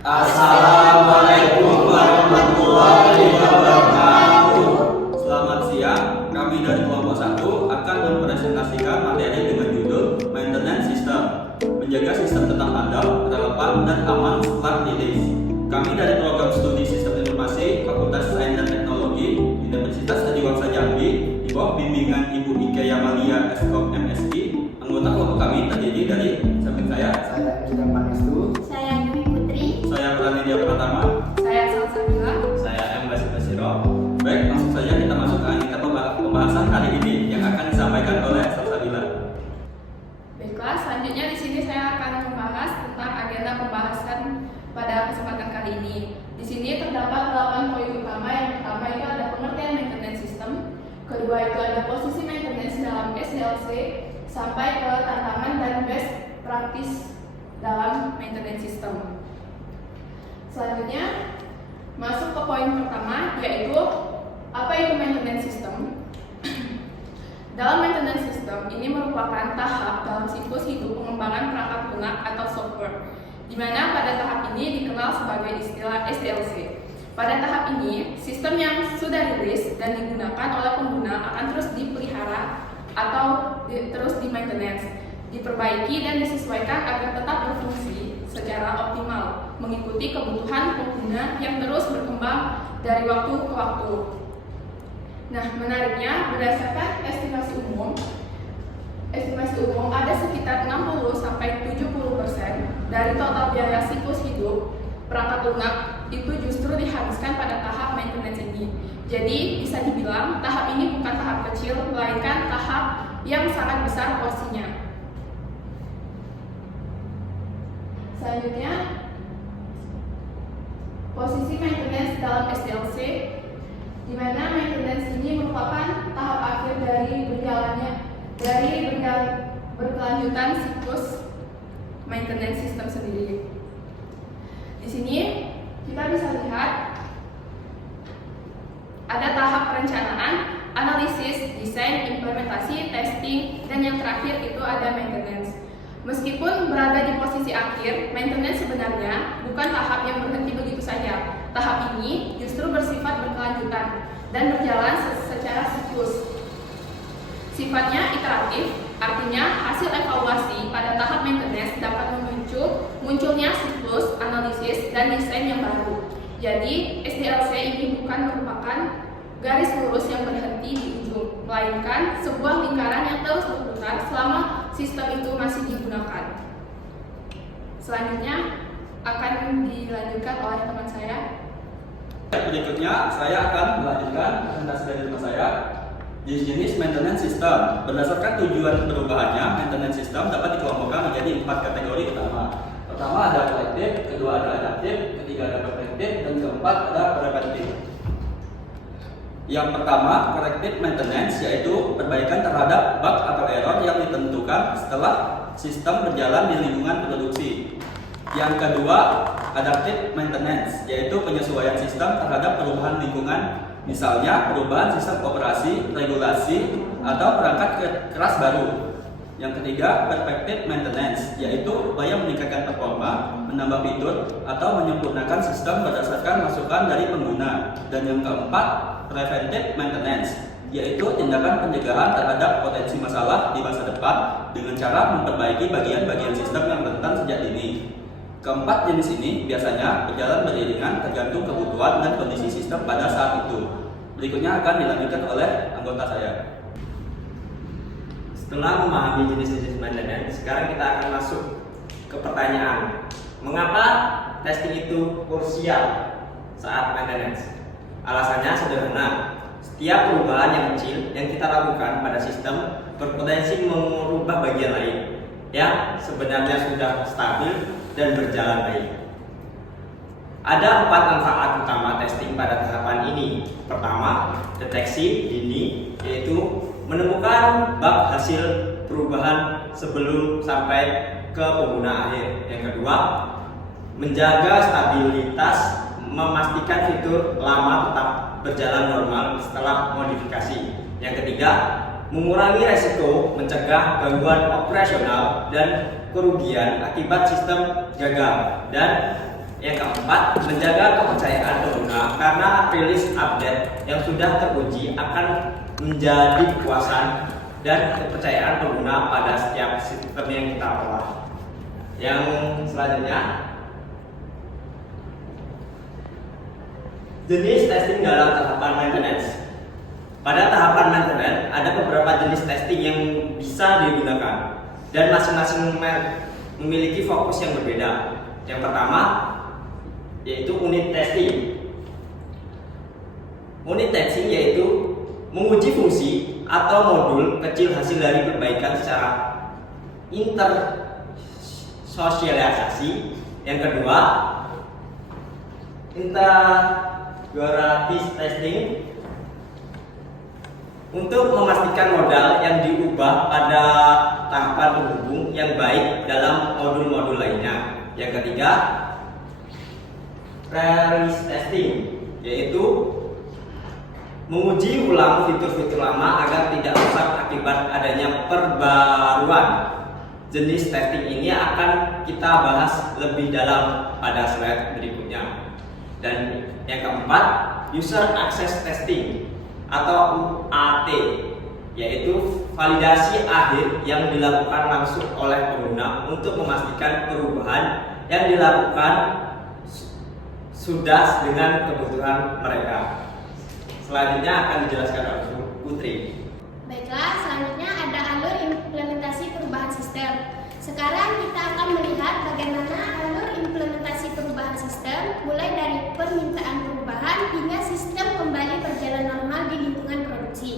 Assalamualaikum warahmatullahi wabarakatuh. Selamat siang, kami dari kelompok 1 akan mempresentasikan materi dengan judul Maintenance System, menjaga sistem tetap handal, relevan, dan aman setelah rilis. Kami dari program studi Sistem Informasi Fakultas Sains dan Teknologi Universitas Adiwangsa Jambi di bawah bimbingan Ibu Ike Yamalia Eskom MSI. Anggota kelompok kami terdiri dari samping saya Ujang Pangestu, Saya Dwi Putri. saya Pranedia Pratama, Saya Salsabila. Saya M. Basiro. Baik, langsung saja kita masuk ke agenda pembahasan hari ini yang akan disampaikan oleh Salsabila. Baiklah, selanjutnya di sini saya akan membahas tentang agenda pembahasan pada kesempatan kali ini. Di sini terdapat 8 poin utama. Yang pertama itu ada pengertian maintenance system, kedua itu ada posisi maintenance dalam SDLC, sampai ke tantangan dan best practice dalam maintenance system. Selanjutnya masuk ke poin pertama, yaitu apa itu maintenance system. Dalam maintenance system ini merupakan tahap dalam siklus hidup pengembangan perangkat lunak atau software, di mana pada tahap ini dikenal sebagai istilah SDLC. Pada tahap ini, sistem yang sudah rilis dan digunakan oleh pengguna akan terus dipelihara atau terus di maintenance, diperbaiki dan disesuaikan agar tetap berfungsi secara optimal, mengikuti kebutuhan pengguna yang terus berkembang dari waktu ke waktu. Nah, menariknya berdasarkan estimasi umum ada sekitar 60-70% dari total biaya siklus hidup perangkat lunak itu justru dihabiskan pada tahap maintenance ini. Jadi bisa dibilang tahap ini bukan tahap kecil, melainkan tahap yang sangat besar porsinya. Selanjutnya, posisi maintenance dalam SDLC, di mana maintenance ini merupakan tahap akhir dari berkelanjutan siklus maintenance system sendiri. Di sini kita bisa lihat ada tahap perencanaan, analisis, desain, implementasi, testing, dan yang terakhir itu ada maintenance. Meskipun berada di posisi akhir, maintenance sebenarnya bukan tahap yang berhenti begitu saja. Tahap ini justru bersifat berkelanjutan dan berjalan secara siklus. Sifatnya iteratif, artinya hasil evaluasi pada tahap maintenance dapat munculnya siklus, analisis, dan desain yang baru. Jadi, SDLC ini bukan merupakan garis lurus yang berhenti di ujung, melainkan sebuah lingkaran yang terus berputar selama sistem itu masih digunakan. Selanjutnya akan dilanjutkan oleh teman saya. Berikutnya saya akan melanjutkan presentasi dari teman saya di jenis maintenance system. Berdasarkan tujuan perubahannya, maintenance system dapat dikelompokkan menjadi 4 kategori utama. Pertama ada corrective, kedua ada adaptive, ketiga ada preventive, dan keempat ada preventive. Yang pertama, corrective maintenance, yaitu perbaikan terhadap bug atau error yang ditentukan setelah sistem berjalan di lingkungan produksi. Yang kedua, adaptive maintenance, yaitu penyesuaian sistem terhadap perubahan lingkungan, misalnya perubahan sistem operasi, regulasi, atau perangkat keras baru. Yang ketiga, perfective maintenance, yaitu upaya meningkatkan performa, menambah fitur, atau menyempurnakan sistem berdasarkan masukan dari pengguna. Dan yang keempat, preventive maintenance, yaitu tindakan pencegahan terhadap potensi masalah di masa depan dengan cara memperbaiki bagian-bagian sistem yang rentan sejak dini. Keempat jenis ini biasanya berjalan beriringan tergantung kebutuhan dan kondisi sistem pada saat itu. Berikutnya akan dilanjutkan oleh anggota saya. Setelah memahami jenis-jenis maintenance, sekarang kita akan masuk ke pertanyaan, mengapa testing itu krusial saat maintenance? Alasannya sederhana, setiap perubahan yang kecil yang kita lakukan pada sistem berpotensi mengubah bagian lain yang sebenarnya sudah stabil dan berjalan baik. Ada 4 manfaat utama testing pada tahapan ini. Pertama, deteksi dini, yaitu menemukan bug hasil perubahan sebelum sampai ke pengguna akhir. Yang kedua, menjaga stabilitas, memastikan fitur lama tetap berjalan normal setelah modifikasi. Yang ketiga, mengurangi resiko, mencegah gangguan operasional dan kerugian akibat sistem gagal. Dan Yang keempat, menjaga kepercayaan pengguna karena rilis update yang sudah teruji akan menjadi kepuasan dan kepercayaan pengguna pada setiap sistem yang kita olah. Yang selanjutnya, jenis testing dalam tahapan maintenance. Pada tahapan maintenance ada beberapa jenis testing yang bisa digunakan dan masing-masing memiliki fokus yang berbeda. Yang pertama yaitu unit testing. Unit testing yaitu menguji fungsi atau modul kecil hasil dari perbaikan secara intersosialisasi. Yang kedua, integratif testing untuk memastikan modal yang diubah pada tahapan penghubung yang baik dalam modul-modul lainnya. Yang ketiga, release testing, yaitu menguji ulang fitur-fitur lama agar tidak rusak akibat adanya perbaruan. Jenis testing ini akan kita bahas lebih dalam pada slide berikutnya. Dan yang keempat, user access testing atau UAT, yaitu validasi akhir yang dilakukan langsung oleh pengguna untuk memastikan perubahan yang dilakukan sudah dengan kebutuhan mereka. Selanjutnya akan dijelaskan oleh Putri. Baiklah, selanjutnya ada alur implementasi perubahan sistem. Sekarang kita akan melihat bagaimana alur implementasi perubahan sistem mulai dari permintaan perubahan hingga sistem kembali berjalan normal di lingkungan produksi.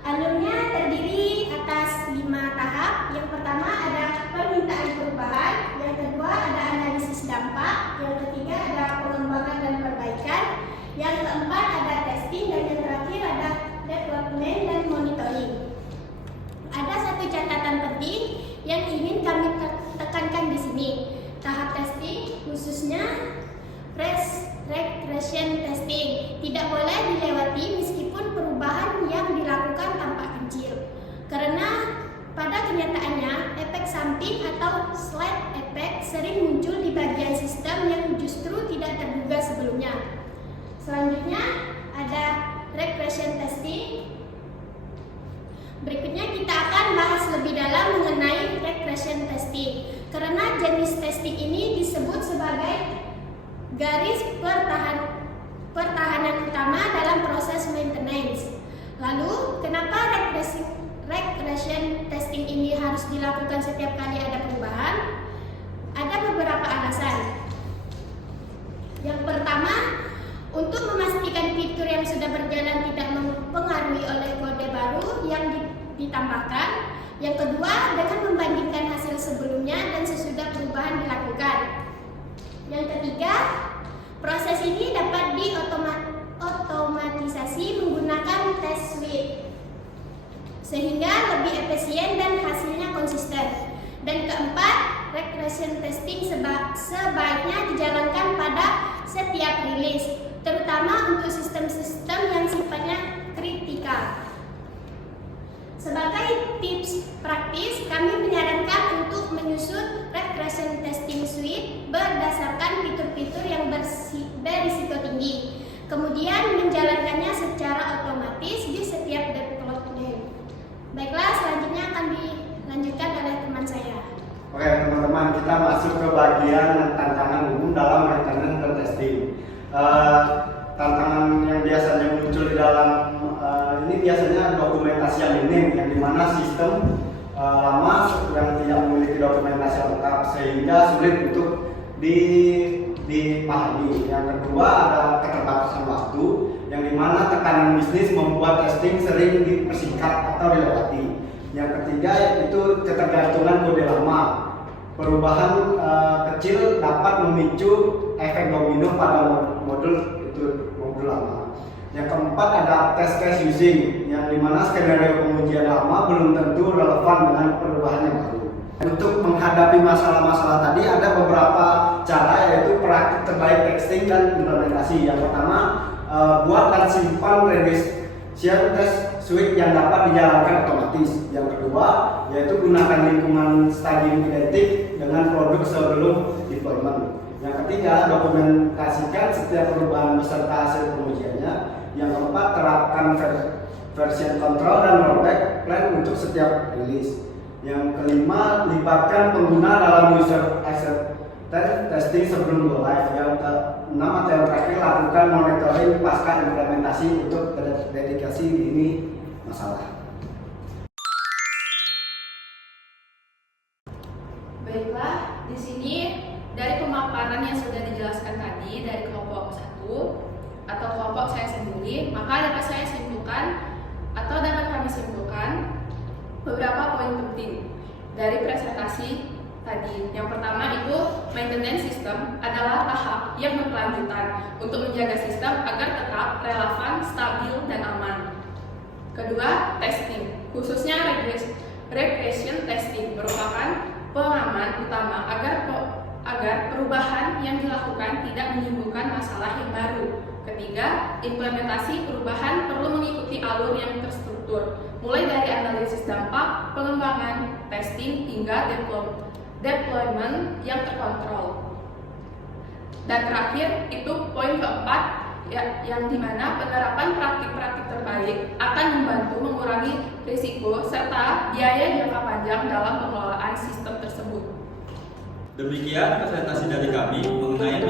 Alurnya terdiri atas 5 tahap. Yang pertama ada permintaan perubahan, yang kedua ada analisis dampak, yang ketiga ada pengembangan dan perbaikan, yang keempat ada testing, dan yang terakhir ada development dan monitoring. Ada satu catatan penting yang ingin kami tekankan di sini. Tahap testing khususnya regression testing tidak boleh dilewati meskipun perubahan yang dilakukan tampak kecil, karena pada kenyataannya efek samping atau slide effect sering muncul di bagian sistem yang justru tidak terduga sebelumnya. Selanjutnya ada regression testing. Berikutnya kita akan bahas lebih dalam mengenai regression testing, karena jenis testing ini disebut sebagai garis pertahanan utama dalam proses maintenance. Lalu, kenapa regression testing ini harus dilakukan setiap kali ada perubahan? Ada beberapa alasan. Yang pertama, untuk memastikan fitur yang sudah berjalan tidak mempengaruhi oleh kode baru yang ditambahkan. Yang kedua, dengan membandingkan hasil sebelumnya dan sesudah perubahan dilakukan. Yang ketiga, proses ini dapat diotomatisasi menggunakan test suite sehingga lebih efisien dan hasilnya konsisten. Dan keempat, regression testing sebaiknya dijalankan pada setiap rilis, terutama untuk sistem-sistem yang sifatnya kritikal. Sebagai tips praktis, kami menyarankan untuk menyusun regression testing suite berdasarkan fitur-fitur yang berisiko tinggi, kemudian menjalankannya secara otomatis di setiap development. Baiklah, selanjutnya akan dilanjutkan oleh teman saya. Oke teman-teman, kita masuk ke bagian tantangan umum dalam maintenance dan testing. Tantangan yang biasanya muncul di dalam ini biasanya dokumentasi yang minim, yang dimana sistem lama yang tidak memiliki dokumentasi lengkap sehingga sulit untuk dipahami. Yang kedua ada keterbatasan waktu, yang dimana tekanan bisnis membuat testing sering dipersingkat atau dilewati. Yang ketiga yaitu ketergantungan kode lama. Perubahan kecil dapat memicu efek domino pada modul lama. Yang keempat ada test case using, yang dimana skenario pengujian lama belum tentu relevan dengan perubahan yang baru. Untuk menghadapi masalah-masalah tadi ada beberapa cara, yaitu praktik terbaik testing dan implementasi. Yang pertama, buat dan simpan regression test suite yang dapat dijalankan otomatis. Yang kedua, yaitu gunakan lingkungan staging identik dengan produk sebelum deployment. Yang ketiga, dokumentasikan setiap perubahan beserta hasil pengujiannya. Yang keempat, terapkan version control dan rollback plan untuk setiap rilis. Yang kelima, libatkan pengguna dalam user acceptance testing sebelum go live. Yang keenam atau yang terakhir, lakukan monitoring pasca implementasi untuk deteksi dini masalah. Baiklah, di sini dari pemaparan yang sudah dijelaskan tadi dari kelompok 1 atau kelompok saya sendiri, maka dapat saya simpulkan atau dapat kami simpulkan beberapa poin penting dari presentasi tadi. Yang pertama itu maintenance system adalah tahap yang berkelanjutan untuk menjaga sistem agar tetap relevan, stabil, dan aman. Kedua, testing, khususnya regression testing merupakan pengaman utama agar perubahan yang dilakukan tidak menimbulkan masalah yang baru. Ketiga, implementasi perubahan perlu mengikuti alur yang terstruktur, mulai dari analisis dampak, pengembangan, testing, hingga deployment yang terkontrol. Dan terakhir, itu poin keempat, yang dimana penerapan praktik-praktik terbaik akan membantu mengurangi risiko serta biaya jangka panjang dalam pengelolaan sistem tersebut. Demikian presentasi dari kami mengenai